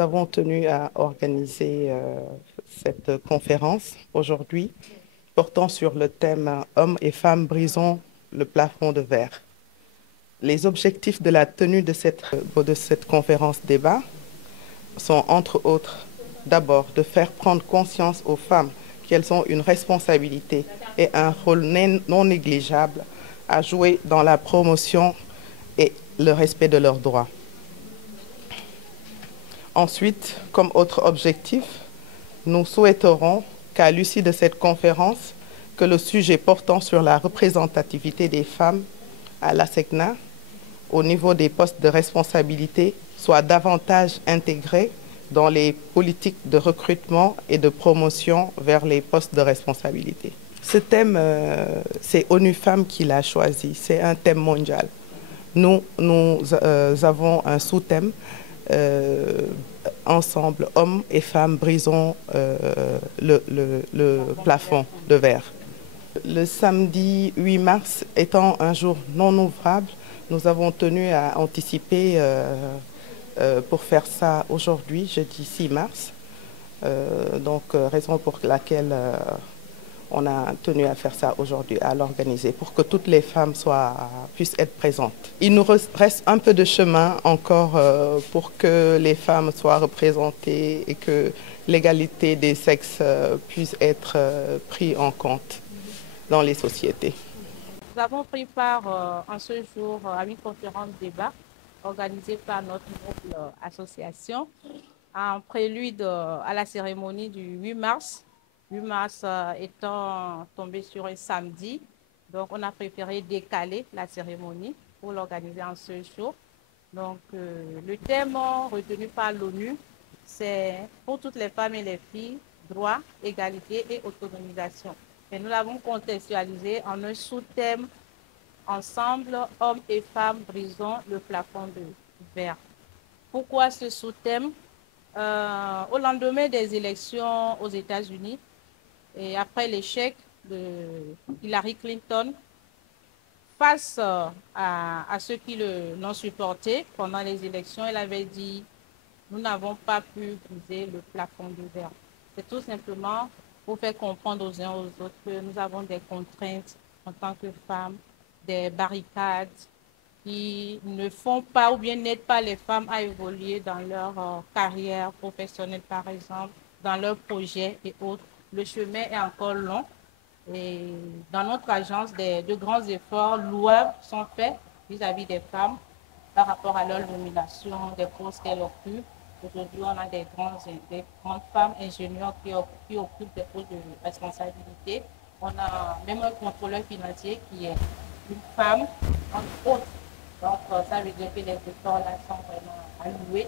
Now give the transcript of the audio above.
nous avons tenu à organiser cette conférence aujourd'hui portant sur le thème Hommes et femmes brisons le plafond de verre. Les objectifs de la tenue de cette conférence débat sont entre autres d'abord de faire prendre conscience aux femmes qu'elles ont une responsabilité et un rôle non négligeable à jouer dans la promotion et le respect de leurs droits. Ensuite, comme autre objectif, nous souhaiterons qu'à l'issue de cette conférence, que le sujet portant sur la représentativité des femmes à l'ASECNA au niveau des postes de responsabilité soit davantage intégré dans les politiques de recrutement et de promotion vers les postes de responsabilité. Ce thème, c'est ONU Femmes qui l'a choisi, c'est un thème mondial. Nous avons un sous-thème, ensemble, hommes et femmes brisons le plafond de verre. Le samedi 8 mars étant un jour non ouvrable, nous avons tenu à anticiper pour faire ça aujourd'hui, jeudi 6 mars. Raison pour laquelle on a tenu à faire ça aujourd'hui, à l'organiser, pour que toutes les femmes puissent être présentes. Il nous reste un peu de chemin encore pour que les femmes soient représentées et que l'égalité des sexes puisse être prise en compte dans les sociétés. Nous avons pris part en ce jour à une conférence débat organisée par notre noble association en prélude à la cérémonie du 8 mars. 8 mars étant tombé sur un samedi, donc on a préféré décaler la cérémonie pour l'organiser en ce jour. Donc le thème retenu par l'ONU, c'est pour toutes les femmes et les filles, droit, égalité et autonomisation. Et nous l'avons contextualisé en un sous-thème ensemble, hommes et femmes brisons le plafond de verre. Pourquoi ce sous-thème? Au lendemain des élections aux États-Unis et après l'échec de Hillary Clinton, face à ceux qui l'ont supporté pendant les élections, elle avait dit « Nous n'avons pas pu briser le plafond de verre ». C'est tout simplement pour faire comprendre aux uns aux autres que nous avons des contraintes en tant que femmes, des barricades qui ne font pas ou bien n'aident pas les femmes à évoluer dans leur carrière professionnelle, par exemple, dans leurs projets et autres. Le chemin est encore long et dans notre agence, de grands efforts louables sont faits vis-à-vis des femmes par rapport à leur nomination, des postes qu'elles occupent. Aujourd'hui, on a des grandes femmes ingénieurs qui occupent des postes de responsabilité. On a même un contrôleur financier qui est une femme, entre autres. Donc, ça veut dire que les efforts là sont vraiment à louer.